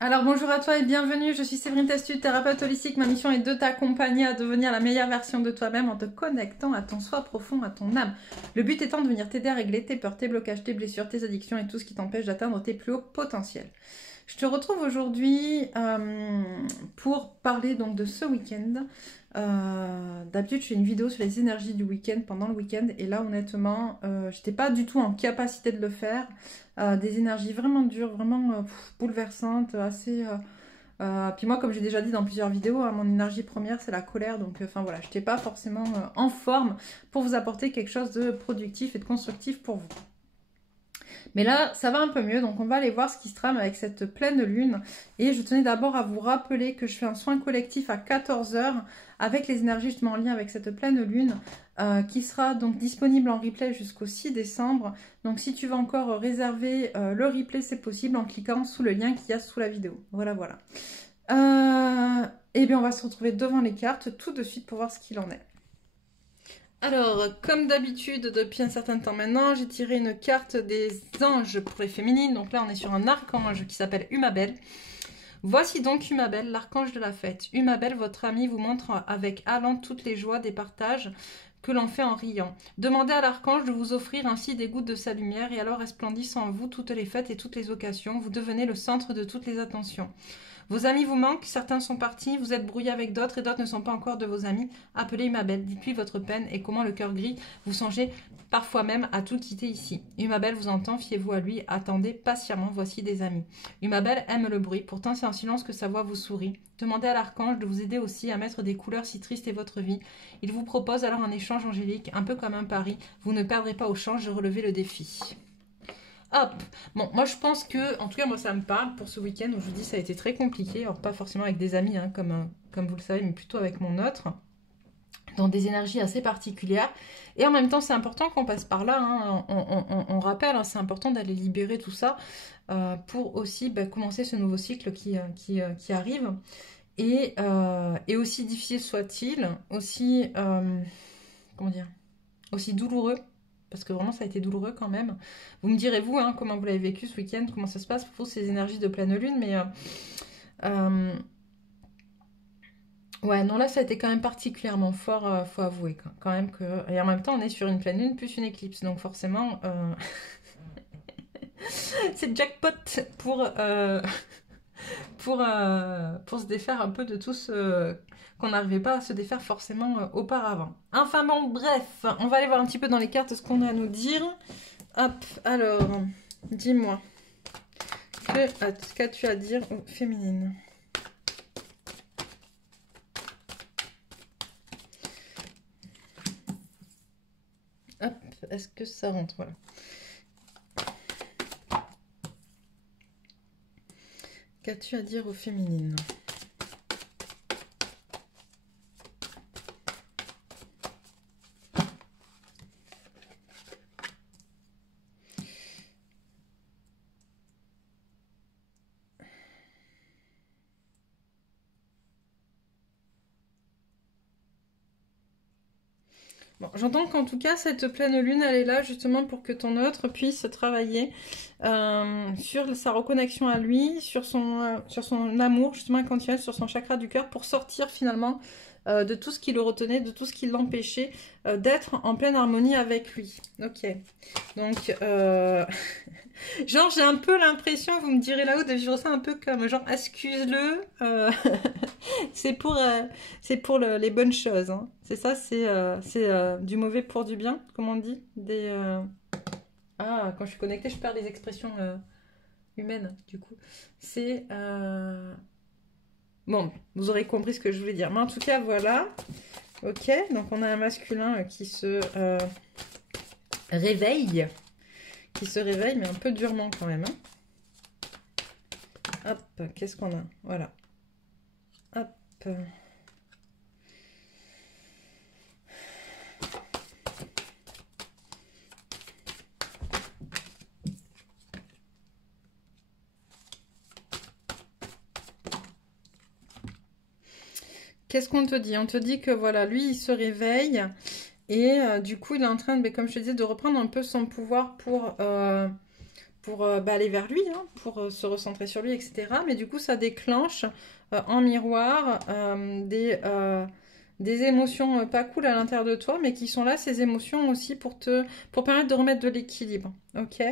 Alors bonjour à toi et bienvenue, je suis Séverine Testu, thérapeute holistique. Ma mission est de t'accompagner à devenir la meilleure version de toi-même en te connectant à ton soi profond, à ton âme. Le but étant de venir t'aider à régler tes peurs, tes blocages, tes blessures, tes addictions et tout ce qui t'empêche d'atteindre tes plus hauts potentiels. Je te retrouve aujourd'hui pour parler donc de ce week-end. D'habitude, je fais une vidéo sur les énergies du week-end pendant le week-end et là, honnêtement, j'étais pas du tout en capacité de le faire. Des énergies vraiment dures, vraiment bouleversantes, assez. Puis moi, comme j'ai déjà dit dans plusieurs vidéos, hein, mon énergie première c'est la colère, donc enfin voilà, je n'étais pas forcément en forme pour vous apporter quelque chose de productif et de constructif pour vous. Mais là, ça va un peu mieux, donc on va aller voir ce qui se trame avec cette pleine lune. Et je tenais d'abord à vous rappeler que je fais un soin collectif à 14 h avec les énergies justement en lien avec cette pleine lune qui sera donc disponible en replay jusqu'au 6 décembre. Donc si tu veux encore réserver le replay, c'est possible en cliquant sous le lien qu'il y a sous la vidéo. Voilà, voilà. Et bien on va se retrouver devant les cartes tout de suite pour voir ce qu'il en est. Alors, comme d'habitude, depuis un certain temps maintenant, j'ai tiré une carte des anges pour les féminines. Donc là, on est sur un archange qui s'appelle Umabel. Voici donc Umabel, l'archange de la fête. Umabel, votre ami, vous montre avec allant toutes les joies des partages que l'on fait en riant. Demandez à l'archange de vous offrir ainsi des gouttes de sa lumière et alors resplendissent en vous toutes les fêtes et toutes les occasions. Vous devenez le centre de toutes les attentions. Vos amis vous manquent, certains sont partis, vous êtes brouillés avec d'autres et d'autres ne sont pas encore de vos amis. Appelez Umabel, dites-lui votre peine et comment le cœur gris vous songez parfois même à tout quitter ici. Umabel vous entend, fiez-vous à lui, attendez patiemment, voici des amis. Umabel aime le bruit, pourtant c'est en silence que sa voix vous sourit. Demandez à l'archange de vous aider aussi à mettre des couleurs si tristes est votre vie. Il vous propose alors un échange angélique, un peu comme un pari. Vous ne perdrez pas au change de relever le défi. Hop. Bon, moi je pense que, en tout cas moi ça me parle pour ce week-end où je vous dis ça a été très compliqué, alors pas forcément avec des amis hein, comme vous le savez, mais plutôt avec mon autre, dans des énergies assez particulières. Et en même temps c'est important qu'on passe par là, hein, on rappelle, hein, c'est important d'aller libérer tout ça pour aussi commencer ce nouveau cycle qui arrive. Et aussi difficile soit-il, aussi, comment dire, aussi douloureux, parce que vraiment ça a été douloureux quand même. Vous me direz vous hein, comment vous l'avez vécu ce week-end, comment ça se passe pour vous ces énergies de pleine lune, mais ouais non là ça a été quand même particulièrement fort, faut avouer quand même que, et en même temps on est sur une pleine lune plus une éclipse, donc forcément c'est jackpot pour se défaire un peu de tout ce qu'on n'arrivait pas à se défaire forcément auparavant. Enfin bon, bref, on va aller voir un petit peu dans les cartes ce qu'on a à nous dire. Hop, alors, dis-moi, qu'as-tu à dire aux féminines? Hop, est-ce que ça rentre? Voilà. Qu'as-tu à dire aux féminines? Bon, j'entends qu'en tout cas, cette pleine lune, elle est là justement pour que ton autre puisse travailler sur sa reconnexion à lui, sur son amour, justement, continuel, sur son chakra du cœur, pour sortir finalement de tout ce qui le retenait, de tout ce qui l'empêchait d'être en pleine harmonie avec lui. Ok. Donc, genre, j'ai un peu l'impression, vous me direz là-haut, de vivre ça un peu comme genre, excuse-le, c'est pour les bonnes choses. Hein. C'est ça, c'est du mauvais pour du bien, comme on dit. Ah, quand je suis connectée, je perds les expressions humaines, du coup. C'est... Bon, vous aurez compris ce que je voulais dire. Mais en tout cas, voilà. Ok, donc on a un masculin qui se réveille. Qui se réveille, mais un peu durement quand même. Hein. Hop, qu'est-ce qu'on a? Voilà. Hop. Qu'est-ce qu'on te dit? On te dit que voilà, lui, il se réveille et du coup, il est en train, comme je te disais, de reprendre un peu son pouvoir pour pour aller vers lui, hein, pour se recentrer sur lui, etc. Mais du coup, ça déclenche en miroir des émotions pas cool à l'intérieur de toi, mais qui sont là, ces émotions aussi, pour permettre de remettre de l'équilibre, ok?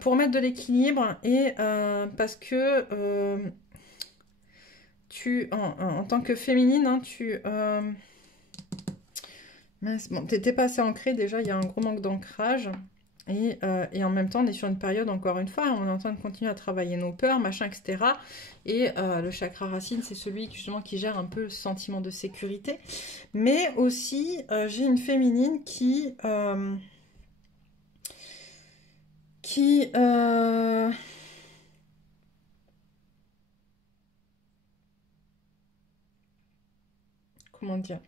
Pour remettre de l'équilibre et parce que en tant que féminine, hein, mince, bon, t'étais pas assez ancrée, déjà, il y a un gros manque d'ancrage. Et en même temps, on est sur une période, encore une fois, on est en train de continuer à travailler nos peurs, machin, etc. Et le chakra racine, c'est celui justement qui gère un peu le sentiment de sécurité. Mais aussi, j'ai une féminine qui comment dire,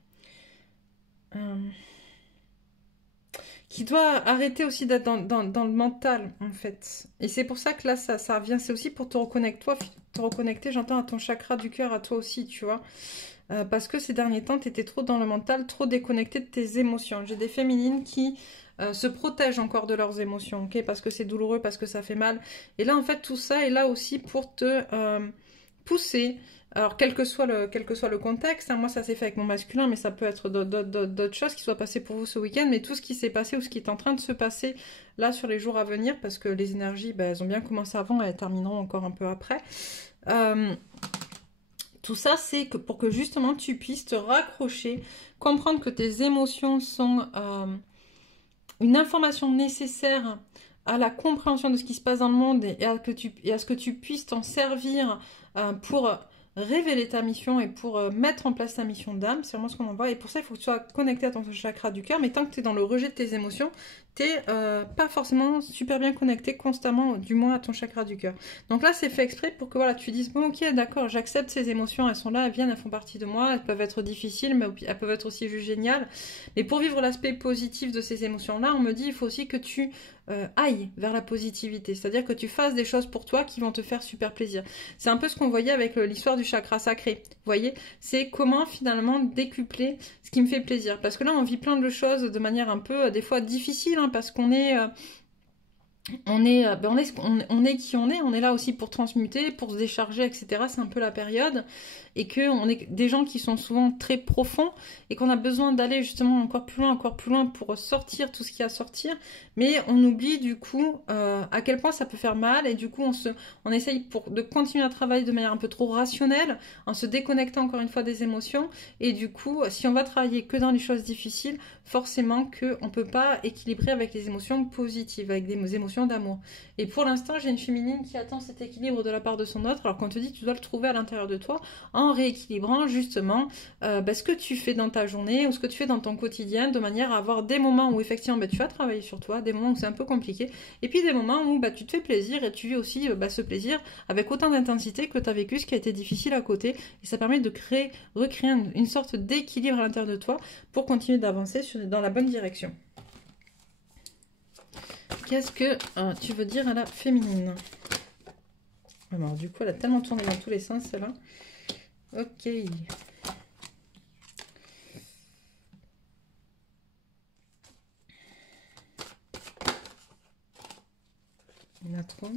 qui doit arrêter aussi d'être dans le mental, en fait. Et c'est pour ça que là, ça revient. C'est aussi pour te reconnecter, toi, te reconnecter, j'entends, à ton chakra du cœur, à toi aussi, tu vois. Parce que ces derniers temps, tu étais trop dans le mental, trop déconnecté de tes émotions. J'ai des féminines qui se protègent encore de leurs émotions, ok? Parce que c'est douloureux, parce que ça fait mal. Et là, en fait, tout ça est là aussi pour te pousser. Alors, quel que soit le contexte, hein, moi ça s'est fait avec mon masculin, mais ça peut être d'autres choses qui soient passées pour vous ce week-end, mais tout ce qui s'est passé ou ce qui est en train de se passer là sur les jours à venir, parce que les énergies, ben, elles ont bien commencé avant et elles termineront encore un peu après. Tout ça, c'est que pour que justement tu puisses te raccrocher, comprendre que tes émotions sont une information nécessaire à la compréhension de ce qui se passe dans le monde et à ce que tu puisses t'en servir pour révéler ta mission et pour mettre en place ta mission d'âme. C'est vraiment ce qu'on en voit. Et pour ça, il faut que tu sois connecté à ton chakra du cœur. Mais tant que tu es dans le rejet de tes émotions, tu n'es pas forcément super bien connecté constamment, du moins à ton chakra du cœur. Donc là, c'est fait exprès pour que voilà, tu dises, bon ok, d'accord, j'accepte ces émotions, elles sont là, elles viennent, elles font partie de moi, elles peuvent être difficiles, mais elles peuvent être aussi juste géniales. Mais pour vivre l'aspect positif de ces émotions-là, on me dit, il faut aussi que tu ailles vers la positivité. C'est-à-dire que tu fasses des choses pour toi qui vont te faire super plaisir. C'est un peu ce qu'on voyait avec l'histoire du chakra sacré. Vous voyez, c'est comment finalement décupler ce qui me fait plaisir. Parce que là, on vit plein de choses de manière un peu, des fois, difficile, hein, parce qu'on est... on est qui on est là aussi pour transmuter, pour se décharger, etc. C'est un peu la période. Et qu'on est des gens qui sont souvent très profonds et qu'on a besoin d'aller justement encore plus loin pour sortir tout ce qu'il y a à sortir. Mais on oublie du coup à quel point ça peut faire mal et du coup on essaye de continuer à travailler de manière un peu trop rationnelle en se déconnectant encore une fois des émotions. Et du coup, si on va travailler que dans les choses difficiles, forcément qu'on ne peut pas équilibrer avec les émotions positives, avec des émotions d'amour. Et pour l'instant, j'ai une féminine qui attend cet équilibre de la part de son autre, alors qu'on te dit que tu dois le trouver à l'intérieur de toi en rééquilibrant justement ce que tu fais dans ta journée ou ce que tu fais dans ton quotidien, de manière à avoir des moments où effectivement tu vas travailler sur toi, des moments où c'est un peu compliqué, et puis des moments où tu te fais plaisir et tu vis aussi ce plaisir avec autant d'intensité que tu as vécu ce qui a été difficile à côté, et ça permet de recréer une sorte d'équilibre à l'intérieur de toi pour continuer d'avancer dans la bonne direction. Qu'est-ce que tu veux dire à la féminine? Alors du coup elle a tellement tourné dans tous les sens celle-là. Ok. Il y en a trop.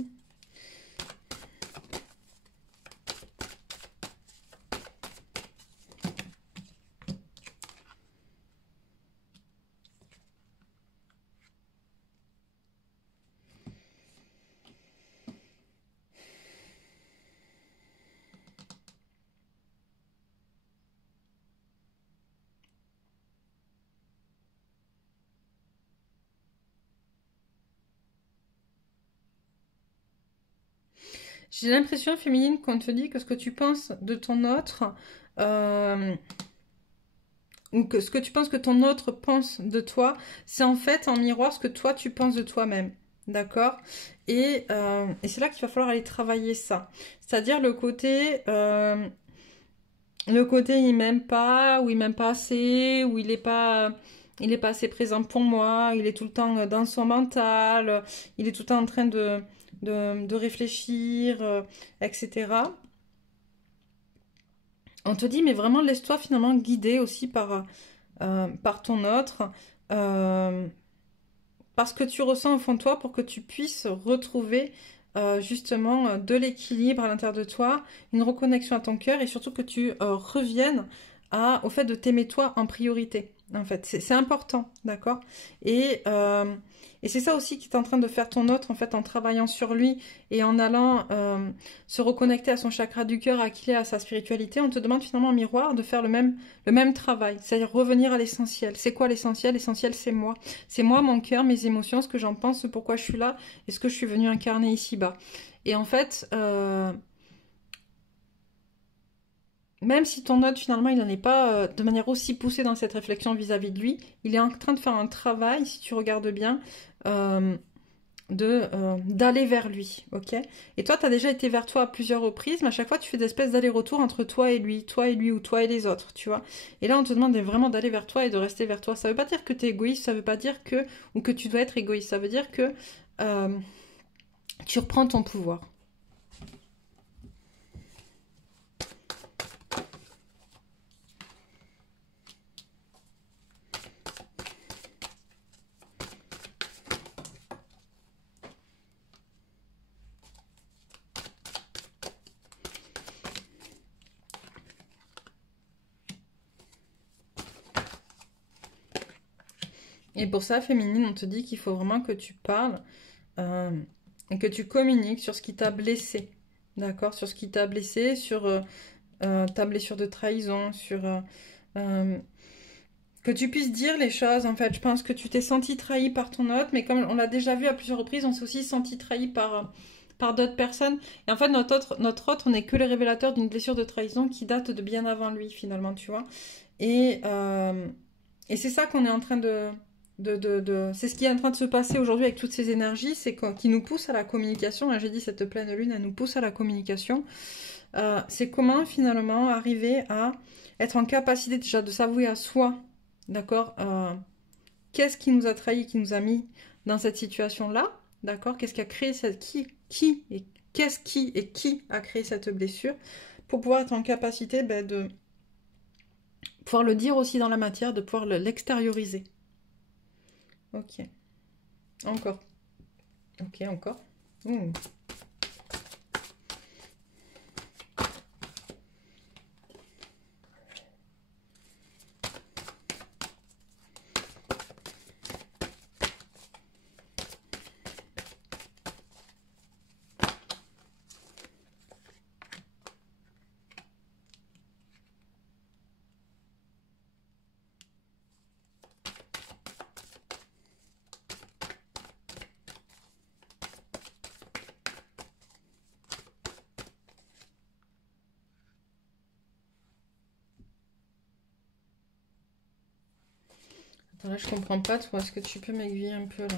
J'ai l'impression, féminine, qu'on te dit que ce que tu penses de ton autre, ou que ce que tu penses que ton autre pense de toi, c'est en fait en miroir ce que toi tu penses de toi-même. D'accord? Et c'est là qu'il va falloir aller travailler ça. C'est-à-dire le côté il m'aime pas, ou il m'aime pas assez, ou il est pas assez présent pour moi, il est tout le temps dans son mental, il est tout le temps en train de réfléchir, etc. On te dit, mais vraiment, laisse-toi finalement guider aussi par ton autre, par ce que tu ressens au fond de toi pour que tu puisses retrouver justement de l'équilibre à l'intérieur de toi, une reconnexion à ton cœur et surtout que tu reviennes au fait de t'aimer toi en priorité. En fait, c'est important, d'accord? Et c'est ça aussi qui est en train de faire ton autre, en fait, en travaillant sur lui et en allant se reconnecter à son chakra du cœur, à qui il est, à sa spiritualité. On te demande finalement en miroir de faire le même travail, c'est-à-dire revenir à l'essentiel. C'est quoi l'essentiel? L'essentiel, c'est moi. C'est moi, mon cœur, mes émotions, ce que j'en pense, ce pourquoi je suis là et ce que je suis venue incarner ici-bas. Et en fait... même si ton autre, finalement, il n'en est pas de manière aussi poussée dans cette réflexion vis-à-vis de lui, il est en train de faire un travail, si tu regardes bien, d'aller vers lui, ok? Et toi, tu as déjà été vers toi à plusieurs reprises, mais à chaque fois, tu fais des espèces d'aller-retour entre toi et lui, ou toi et les autres, tu vois? Et là, on te demande vraiment d'aller vers toi et de rester vers toi. Ça veut pas dire que tu es égoïste, ça veut pas dire ou que tu dois être égoïste, ça veut dire que tu reprends ton pouvoir. Et pour ça, féminine, on te dit qu'il faut vraiment que tu parles et que tu communiques sur ce qui t'a blessé. D'accord? Sur ce qui t'a blessé, sur ta blessure de trahison, sur... que tu puisses dire les choses, en fait. Je pense que tu t'es senti trahi par ton autre, mais comme on l'a déjà vu à plusieurs reprises, on s'est aussi senti trahi par d'autres personnes. Et en fait, notre autre, on n'est que le révélateur d'une blessure de trahison qui date de bien avant lui, finalement, tu vois. Et c'est ça qu'on est en train c'est ce qui est en train de se passer aujourd'hui avec toutes ces énergies, c'est qui nous pousse à la communication. J'ai dit, cette pleine lune, elle nous pousse à la communication. C'est comment, finalement, arriver à être en capacité déjà de s'avouer à soi, d'accord, qu'est-ce qui nous a trahi, qui nous a mis dans cette situation-là, d'accord, qu'est-ce qui a créé qui a créé cette blessure, pour pouvoir être en capacité de pouvoir le dire aussi dans la matière, de pouvoir l'extérioriser. Ok. Encore. Ok, encore. Attends, là, je comprends pas, toi. Est-ce que tu peux m'aiguiller un peu, là?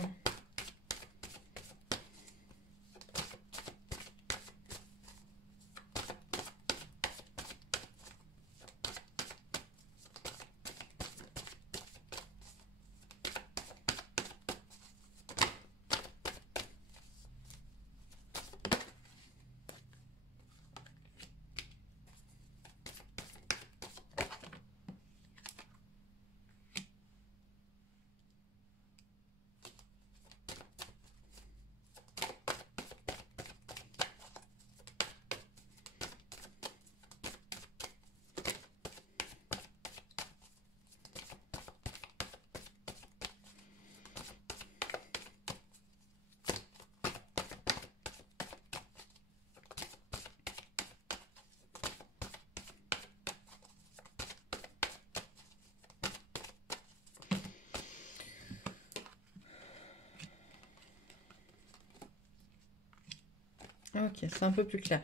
Ok, c'est un peu plus clair.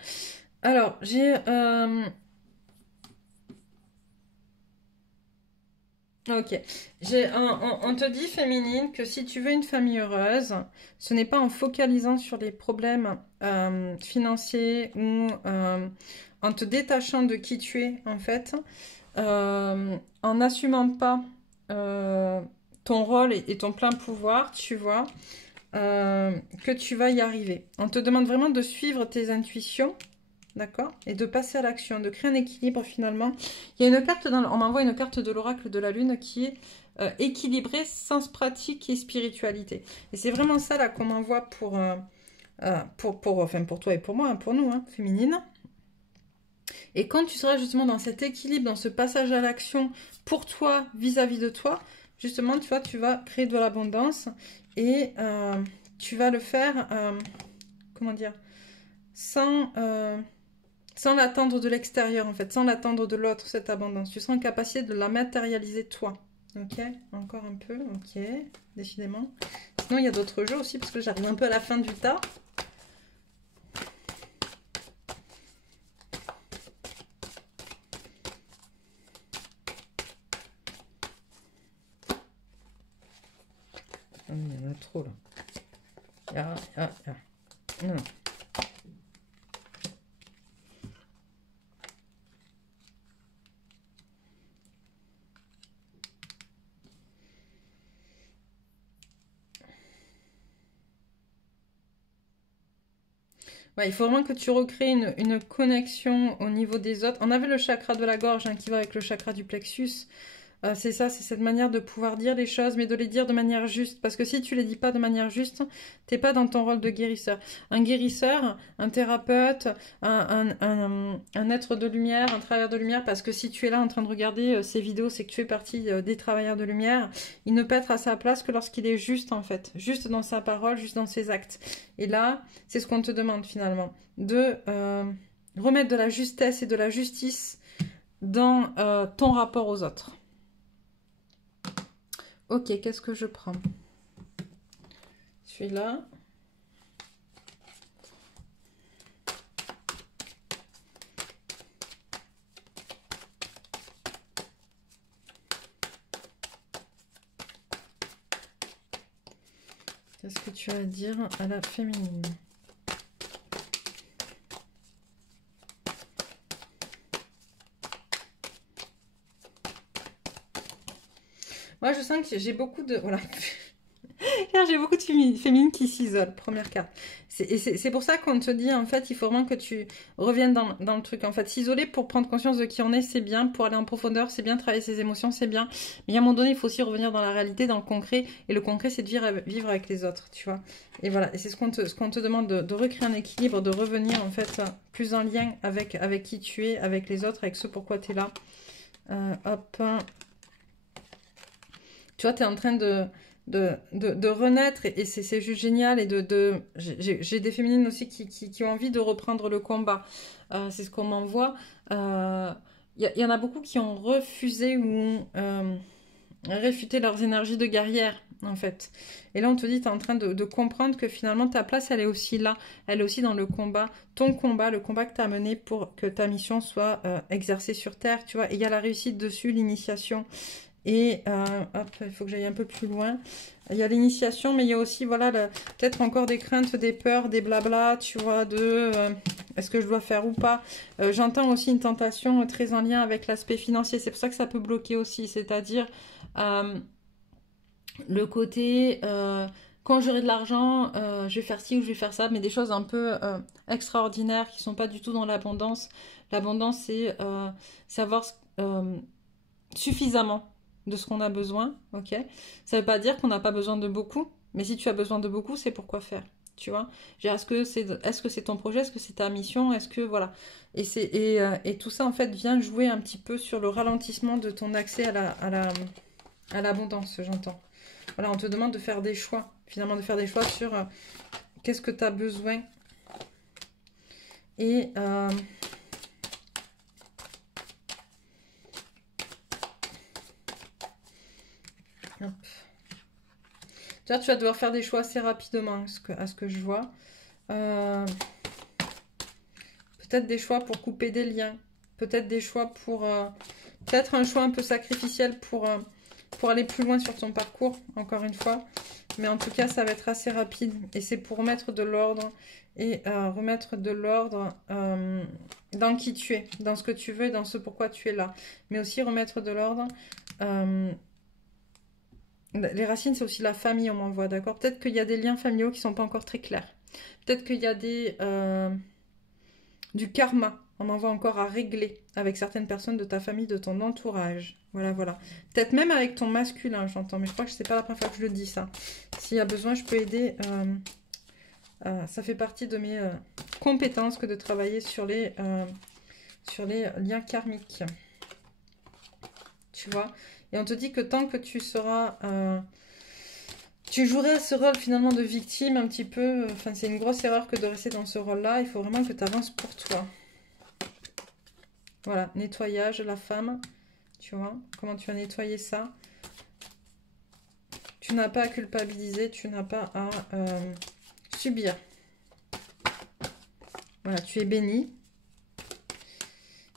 Alors, Ok. On te dit, féminine, que si tu veux une famille heureuse, ce n'est pas en focalisant sur les problèmes financiers ou en te détachant de qui tu es, en fait, en n'assumant pas ton rôle et ton plein pouvoir, tu vois, que tu vas y arriver. On te demande vraiment de suivre tes intuitions, d'accord, et de passer à l'action, de créer un équilibre finalement. Il y a une carte, on m'envoie une carte de l'oracle de la lune qui est équilibré, sens pratique et spiritualité. Et c'est vraiment ça là qu'on m'envoie enfin, pour toi et pour moi, hein, pour nous, hein, féminines. Et quand tu seras justement dans cet équilibre, dans ce passage à l'action pour toi, vis-à-vis de toi, justement, tu vois, tu vas créer de l'abondance et tu vas le faire, comment dire, sans l'attendre de l'extérieur, en fait, sans l'attendre de l'autre, cette abondance. Tu seras en capacité de la matérialiser toi. Ok, encore un peu, ok, décidément. Sinon, il y a d'autres jeux aussi, parce que j'arrive un peu à la fin du tas. Oh, il y en a trop, là. Non. Ouais, il faut vraiment que tu recrées une connexion au niveau des autres. On avait le chakra de la gorge hein, qui va avec le chakra du plexus. C'est ça, c'est cette manière de pouvoir dire les choses, mais de les dire de manière juste. Parce que si tu les dis pas de manière juste, t'es pas dans ton rôle de guérisseur. Un guérisseur, un thérapeute, un être de lumière, un travailleur de lumière, parce que si tu es là en train de regarder ces vidéos, c'est que tu fais partie des travailleurs de lumière. Il ne peut être à sa place que lorsqu'il est juste en fait. Juste dans sa parole, juste dans ses actes. Et là, c'est ce qu'on te demande finalement. De remettre de la justesse et de la justice dans ton rapport aux autres. Ok, qu'est-ce que je prends? Celui-là. Qu'est-ce que tu as à dire à la féminine? Moi, je sens que j'ai beaucoup de... Voilà. J'ai beaucoup de féminines qui s'isolent, première carte. C'est pour ça qu'on te dit, en fait, il faut vraiment que tu reviennes dans le truc. En fait, s'isoler pour prendre conscience de qui on est, c'est bien. Pour aller en profondeur, c'est bien. Travailler ses émotions, c'est bien. Mais à un moment donné, il faut aussi revenir dans la réalité, dans le concret. Et le concret, c'est de vivre avec les autres, tu vois. Et voilà, et c'est ce qu'on te demande, de recréer un équilibre, de revenir, en fait, plus en lien avec qui tu es, avec les autres, avec ce pourquoi tu es là. Hop. Tu vois, tu es en train de renaître et c'est juste génial. Et j'ai des féminines aussi qui ont envie de reprendre le combat. C'est ce qu'on m'envoie. Y en a beaucoup qui ont refusé ou réfuté leurs énergies de guerrière, en fait. Et là, on te dit, tu es en train de comprendre que finalement, ta place, elle est aussi là. Elle est aussi dans le combat. Ton combat, le combat que tu as mené pour que ta mission soit exercée sur Terre, tu vois. Et il y a la réussite dessus, l'initiation. Et hop, il faut que j'aille un peu plus loin. Il y a l'initiation, mais il y a aussi, voilà, peut-être encore des craintes, des peurs, des blabla, tu vois, est-ce que je dois faire ou pas. J'entends aussi une tentation très en lien avec l'aspect financier. C'est pour ça que ça peut bloquer aussi. C'est-à-dire le côté, quand j'aurai de l'argent, je vais faire ci ou je vais faire ça, mais des choses un peu extraordinaires qui ne sont pas du tout dans l'abondance. L'abondance, c'est savoir suffisamment de ce qu'on a besoin, ok. Ça veut pas dire qu'on n'a pas besoin de beaucoup, mais si tu as besoin de beaucoup, c'est pourquoi faire, tu vois. Est-ce que c'est ton projet, est-ce que c'est ta mission, est-ce que voilà. Et tout ça en fait vient jouer un petit peu sur le ralentissement de ton accès à l'abondance, j'entends. Voilà, on te demande de faire des choix, finalement de faire des choix sur qu'est-ce que tu as besoin. Et hop. Tu vois, tu vas devoir faire des choix assez rapidement à ce que je vois. Peut-être des choix pour couper des liens. Peut-être des choix pour... peut-être un choix un peu sacrificiel pour aller plus loin sur ton parcours, encore une fois. Mais en tout cas, ça va être assez rapide. Et c'est pour remettre de l'ordre. Et remettre de l'ordre dans qui tu es. Dans ce que tu veux et dans ce pourquoi tu es là. Mais aussi remettre de l'ordre... les racines, c'est aussi la famille, on m'envoie, d'accord? Peut-être qu'il y a des liens familiaux qui ne sont pas encore très clairs. Peut-être qu'il y a des du karma. On m'envoie encore à régler avec certaines personnes de ta famille, de ton entourage. Voilà, voilà. Peut-être même avec ton masculin, j'entends. Mais je crois que c'est pas la première fois que je le dis, ça. S'il y a besoin, je peux aider. Ça fait partie de mes compétences que de travailler sur les liens karmiques. Tu vois? Et on te dit que tant que tu seras... tu jouerais ce rôle finalement de victime un petit peu. Enfin, c'est une grosse erreur que de rester dans ce rôle-là. Il faut vraiment que tu avances pour toi. Voilà, nettoyage, la femme. Tu vois, comment tu as nettoyé ça? Tu n'as pas à culpabiliser, tu n'as pas à subir. Voilà, tu es béni.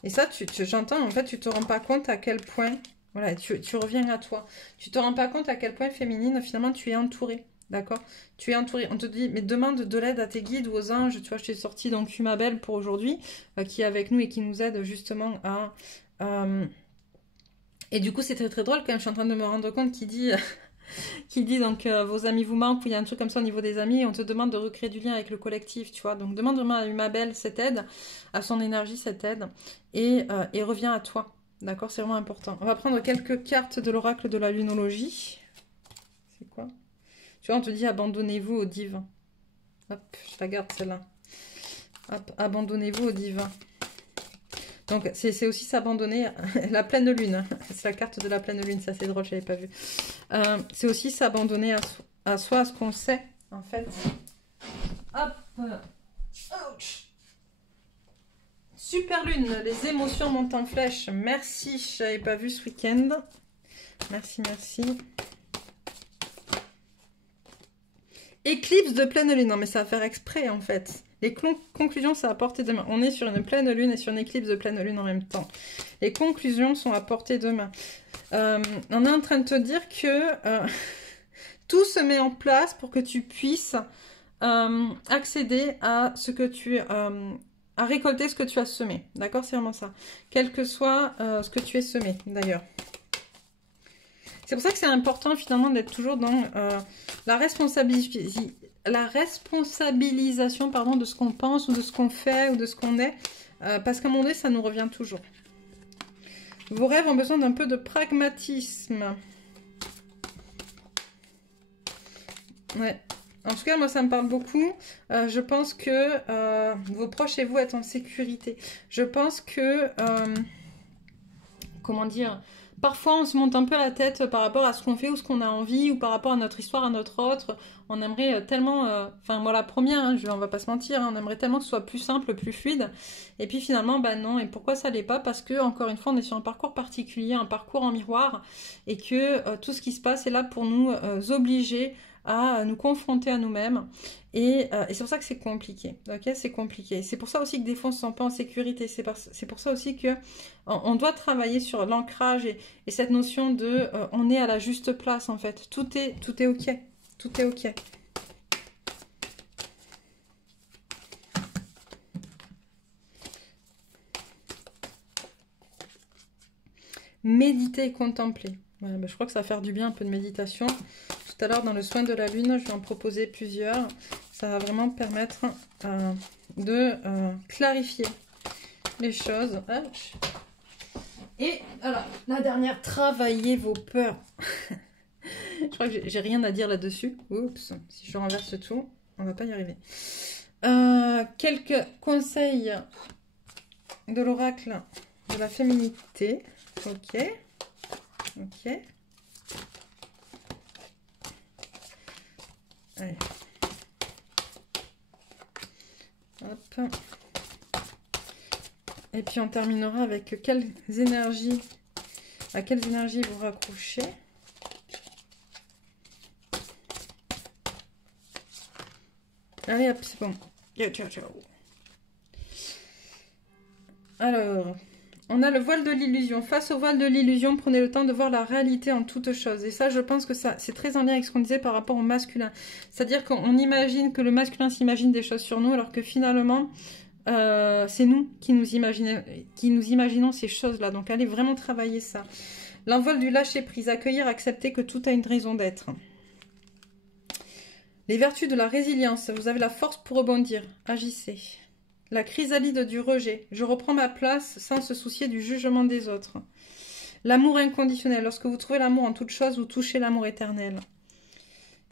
Et ça, j'entends, en fait, tu ne te rends pas compte à quel point... Voilà, tu reviens à toi. Tu ne te rends pas compte à quel point féminine, finalement, tu es entourée. D'accord? Tu es entourée. On te dit, mais demande de l'aide à tes guides ou aux anges. Tu vois, je t'ai sorti donc Humabel pour aujourd'hui, qui est avec nous et qui nous aide justement à... Et du coup, c'est très très drôle quand même. Je suis en train de me rendre compte qu'il dit... qui dit donc vos amis vous manquent, ou il y a un truc comme ça au niveau des amis, et on te demande de recréer du lien avec le collectif, tu vois. Donc demande vraiment à Humabel cette aide, à son énergie cette aide, et reviens à toi. D'accord, c'est vraiment important. On va prendre quelques cartes de l'oracle de la lunologie. C'est quoi? Tu vois, on te dit abandonnez-vous au divin. Hop, je la garde celle-là. Hop, abandonnez-vous au divin. Donc, c'est aussi s'abandonner la pleine lune. C'est la carte de la pleine lune, ça c'est drôle, je n'avais pas vu. C'est aussi s'abandonner à soi, à ce qu'on sait, en fait. Hop. Ouch. Super lune, les émotions montent en flèche. Merci, je n'avais pas vu ce week-end. Merci, merci. Éclipse de pleine lune. Non, mais ça va faire exprès, en fait. Les conclusions, c'est à portée de main. On est sur une pleine lune et sur une éclipse de pleine lune en même temps. Les conclusions sont à portée de main. On est en train de te dire que tout se met en place pour que tu puisses accéder à ce que tu... à récolter ce que tu as semé. D'accord? C'est vraiment ça. Quel que soit ce que tu aies semé, d'ailleurs. C'est pour ça que c'est important, finalement, d'être toujours dans la responsabilisation, pardon, de ce qu'on pense ou de ce qu'on fait ou de ce qu'on est, parce qu'à un moment donné, ça nous revient toujours. Vos rêves ont besoin d'un peu de pragmatisme. Ouais. En tout cas, moi, ça me parle beaucoup. Je pense que vos proches et vous êtes en sécurité. Je pense que... comment dire... Parfois, on se monte un peu la tête par rapport à ce qu'on fait ou ce qu'on a envie, ou par rapport à notre histoire, à notre autre. On aimerait tellement... Enfin, moi, la première, hein, on va pas se mentir, hein, on aimerait tellement que ce soit plus simple, plus fluide. Et puis, finalement, bah non. Et pourquoi ça l'est pas? Parce que, encore une fois, on est sur un parcours particulier, un parcours en miroir, et que tout ce qui se passe est là pour nous obliger à nous confronter à nous-mêmes. Et c'est pour ça que c'est compliqué. Ok, c'est compliqué. C'est pour ça aussi que des fois, on ne se sent pas en sécurité. C'est pour ça aussi que on doit travailler sur l'ancrage et cette notion de on est à la juste place, en fait. Tout est ok. Tout est ok. Méditer et contempler. Voilà, ben je crois que ça va faire du bien, un peu de méditation. Tout à l'heure, dans le soin de la lune, je vais en proposer plusieurs. Ça va vraiment permettre de clarifier les choses. Et alors, la dernière, travaillez vos peurs. Je crois que j'ai rien à dire là-dessus. Oups, si je renverse tout, on va pas y arriver. Quelques conseils de l'oracle de la féminité. Ok. Ok. Allez. Hop. Et puis on terminera avec à quelles énergies vous raccrochez. Allez hop, c'est bon. Ciao, ciao. Alors, on a le voile de l'illusion. Face au voile de l'illusion, prenez le temps de voir la réalité en toute chose. Et ça, je pense que c'est très en lien avec ce qu'on disait par rapport au masculin. C'est-à-dire qu'on imagine que le masculin s'imagine des choses sur nous, alors que finalement, c'est nous qui nous imaginons ces choses-là. Donc, allez vraiment travailler ça. L'envol du lâcher-prise, accueillir, accepter que tout a une raison d'être. Les vertus de la résilience. Vous avez la force pour rebondir. Agissez. La chrysalide du rejet. Je reprends ma place sans se soucier du jugement des autres. L'amour inconditionnel. Lorsque vous trouvez l'amour en toute chose, vous touchez l'amour éternel.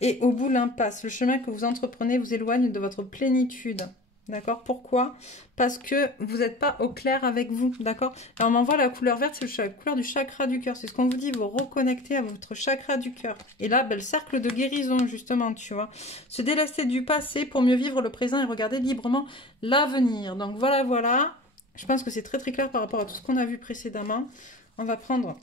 Et au bout, l'impasse. Le chemin que vous entreprenez vous éloigne de votre plénitude. D'accord? Pourquoi? Parce que vous n'êtes pas au clair avec vous. D'accord? Alors, on m'envoie la couleur verte, c'est la couleur du chakra du cœur. C'est ce qu'on vous dit, vous reconnectez à votre chakra du cœur. Et là, ben, le cercle de guérison, justement, tu vois. Se délester du passé pour mieux vivre le présent et regarder librement l'avenir. Donc, voilà, voilà. Je pense que c'est très, très clair par rapport à tout ce qu'on a vu précédemment. On va prendre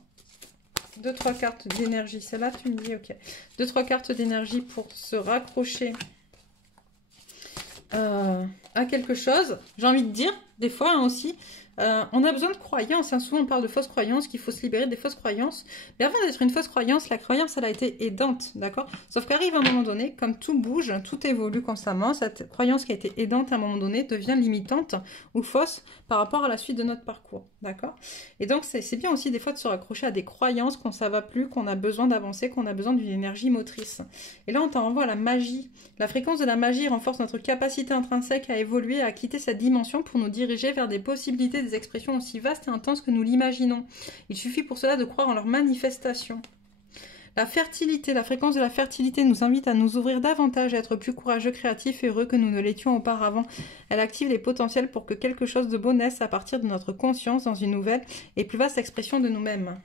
2-3 cartes d'énergie. Celle-là, tu me dis, ok. 2-3 cartes d'énergie pour se raccrocher à quelque chose. J'ai envie de dire, des fois hein, aussi, on a besoin de croyances. Hein. Souvent, on parle de fausses croyances, qu'il faut se libérer des fausses croyances. Mais avant d'être une fausse croyance, la croyance, elle a été aidante, d'accord? Sauf qu'arrive à un moment donné, comme tout bouge, tout évolue constamment, cette croyance qui a été aidante à un moment donné devient limitante ou fausse par rapport à la suite de notre parcours, d'accord? Et donc, c'est bien aussi des fois de se raccrocher à des croyances qu'on ne va plus, qu'on a besoin d'avancer, qu'on a besoin d'une énergie motrice. Et là, on t'envoie à la magie. La fréquence de la magie renforce notre capacité intrinsèque à évoluer, à quitter cette dimension pour nous diriger vers des possibilités, des expressions aussi vastes et intenses que nous l'imaginons. Il suffit pour cela de croire en leur manifestation. La fertilité, la fréquence de la fertilité nous invite à nous ouvrir davantage, à être plus courageux, créatifs et heureux que nous ne l'étions auparavant. Elle active les potentiels pour que quelque chose de beau naisse à partir de notre conscience dans une nouvelle et plus vaste expression de nous-mêmes.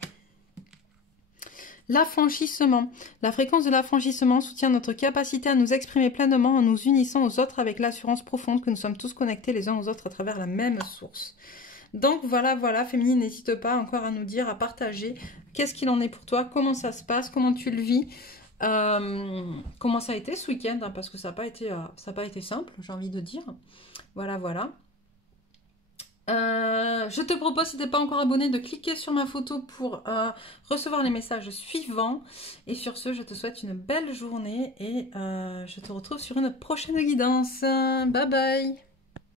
L'affranchissement. La fréquence de l'affranchissement soutient notre capacité à nous exprimer pleinement en nous unissant aux autres avec l'assurance profonde que nous sommes tous connectés les uns aux autres à travers la même source. Donc voilà, voilà, Féminine, n'hésite pas encore à nous dire, à partager qu'est-ce qu'il en est pour toi, comment ça se passe, comment tu le vis, comment ça a été ce week-end, hein, parce que ça n'a pas été simple, j'ai envie de dire. Voilà, voilà. Je te propose, si tu n'es pas encore abonné, de cliquer sur ma photo pour recevoir les messages suivants. Et sur ce, je te souhaite une belle journée et je te retrouve sur une prochaine guidance. Bye bye!